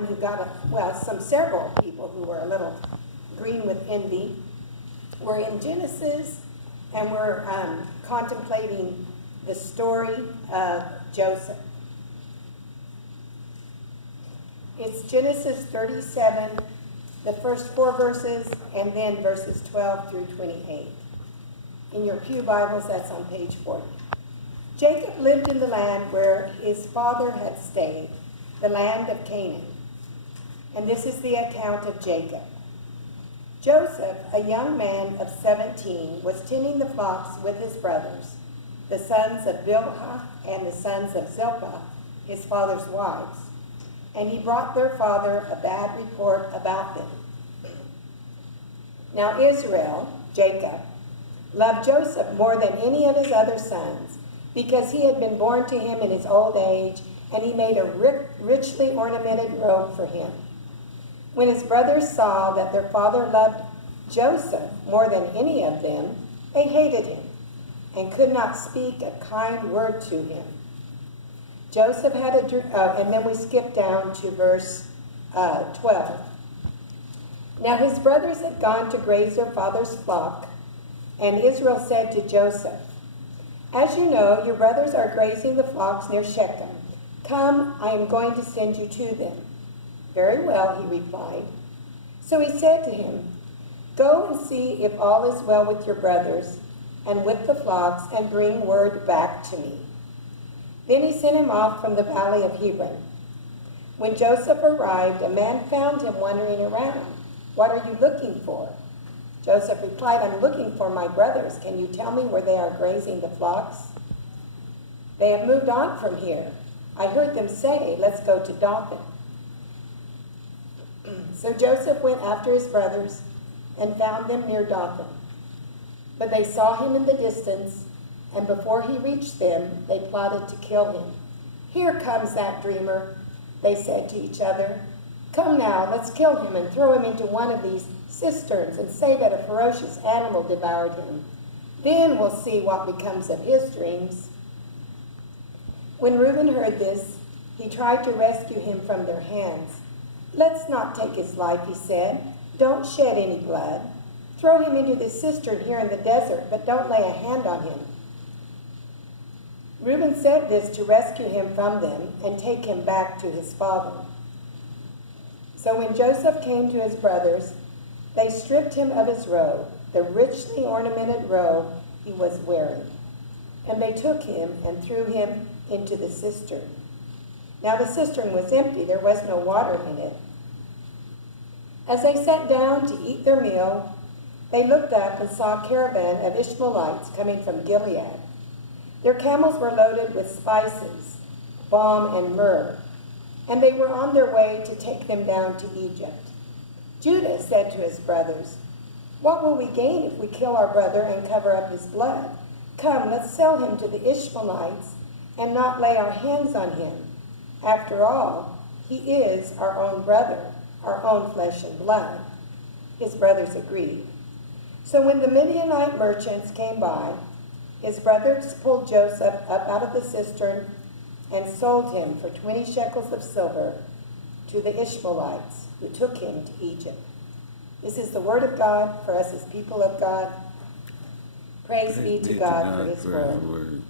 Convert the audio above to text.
one who got several people who were a little green with envy. We're in Genesis, and we're contemplating the story of Joseph. It's Genesis 37, the first 4 verses, and then verses 12 through 28. In your pew Bibles, that's on page 40. Jacob lived in the land where his father had stayed, the land of Canaan. And this is the account of Jacob. Joseph, a young man of 17, was tending the flocks with his brothers, the sons of Bilhah and the sons of Zilpah, his father's wives. And he brought their father a bad report about them. Now Israel, Jacob, loved Joseph more than any of his other sons, because he had been born to him in his old age, and he made a richly ornamented robe for him. When his brothers saw that their father loved Joseph more than any of them, they hated him and could not speak a kind word to him. Joseph had a dream, and then we skip down to verse 12. Now his brothers had gone to graze their father's flock, and Israel said to Joseph, "As you know, your brothers are grazing the flocks near Shechem. Come, I am going to send you to them." "Very well," he replied. So he said to him, "Go and see if all is well with your brothers and with the flocks, and bring word back to me." Then he sent him off from the valley of Hebron. When Joseph arrived, a man found him wandering around. "What are you looking for?" Joseph replied, "I'm looking for my brothers. Can you tell me where they are grazing the flocks?" "They have moved on from here. I heard them say, 'Let's go to Dothan.'" So Joseph went after his brothers and found them near Dothan. But they saw him in the distance, and before he reached them, they plotted to kill him. "Here comes that dreamer," they said to each other. "Come now, let's kill him and throw him into one of these cisterns and say that a ferocious animal devoured him. Then we'll see what becomes of his dreams." When Reuben heard this, he tried to rescue him from their hands. "Let's not take his life," he said. "Don't shed any blood. Throw him into the cistern here in the desert, but don't lay a hand on him." Reuben said this to rescue him from them and take him back to his father. So when Joseph came to his brothers, they stripped him of his robe, the richly ornamented robe he was wearing. And they took him and threw him into the cistern. Now the cistern was empty, there was no water in it. As they sat down to eat their meal, they looked up and saw a caravan of Ishmaelites coming from Gilead. Their camels were loaded with spices, balm, and myrrh, and they were on their way to take them down to Egypt. Judah said to his brothers, "What will we gain if we kill our brother and cover up his blood? Come, let's sell him to the Ishmaelites and not lay our hands on him. After all, he is our own brother, our own flesh and blood." His brothers agreed. So when the Midianite merchants came by, his brothers pulled Joseph up out of the cistern and sold him for 20 shekels of silver to the Ishmaelites, who took him to Egypt. This is the word of God for us as people of God. Praise be to God for his word.